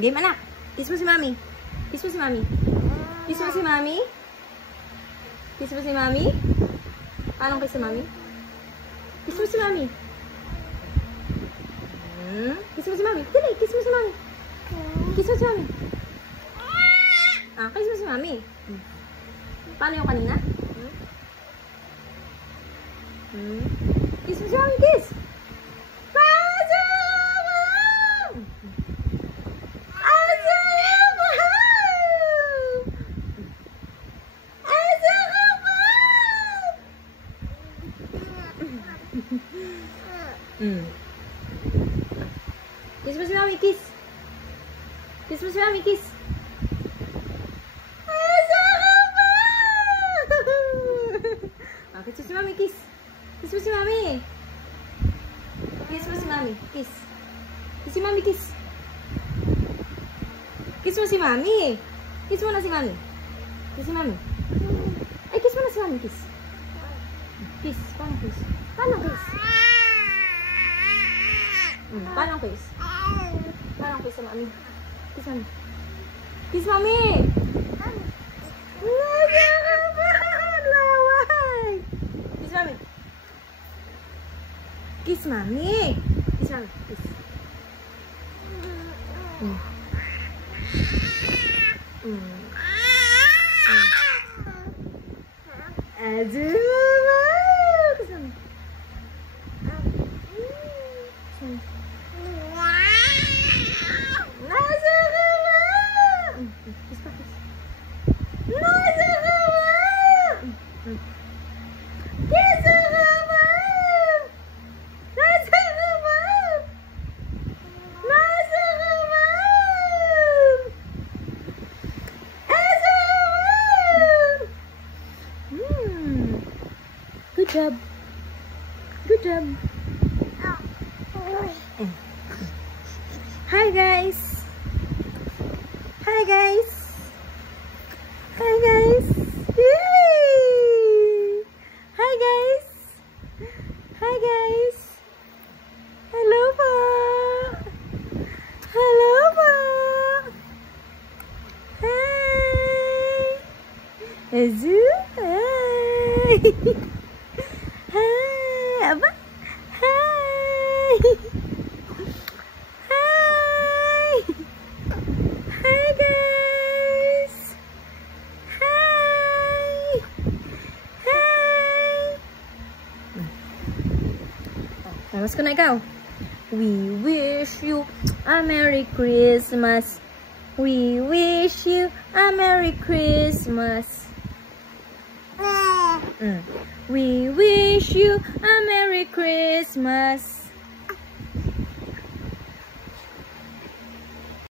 Game, anak. Kiss mo si Mami. Kiss mo si Mami. Kiss mo si Mami. Kiss mo si Mami. Paano kiss si Mami? Kiss mo si Mami. Kiss mo si Mami. Dali, kiss mo si Mami. Kiss mo si Mami. Kiss mo si Mami. Paano yung kanina? Kiss mo si Mami, kiss! Kiss mo si Mami, kiss! Kiss mo si Mami, kiss! Kiss mo si Mami, kiss! Kiss mo si Mami! Kiss mo si Mami, kiss! Kiss si Mami, kiss! Kiss mo si Mami! Kiss mo na si Mami! Kiss si Mami! Ay, kiss mo na si Mami, kiss! Kiss, paano kiss? Paano kiss? Paano kiss? Paano kiss sa Mami? Kiss Mami! Kiss Mami! Kiss Mami! Kiss Mami! Kiss Mami! Kiss! Aduh! Kiss Mami! Good job. Good job. Hi guys. Hi guys. Hi guys. Yay! Hi guys. Hi guys. Hello po. Hello po. Hi. Azu. Hi. Hi. Apa? Hi. Hi. Hi guys. Hi. Hi. Tawas ko na ikaw. We wish you a Merry Christmas. We wish you a Merry Christmas. We wish you a Merry Christmas.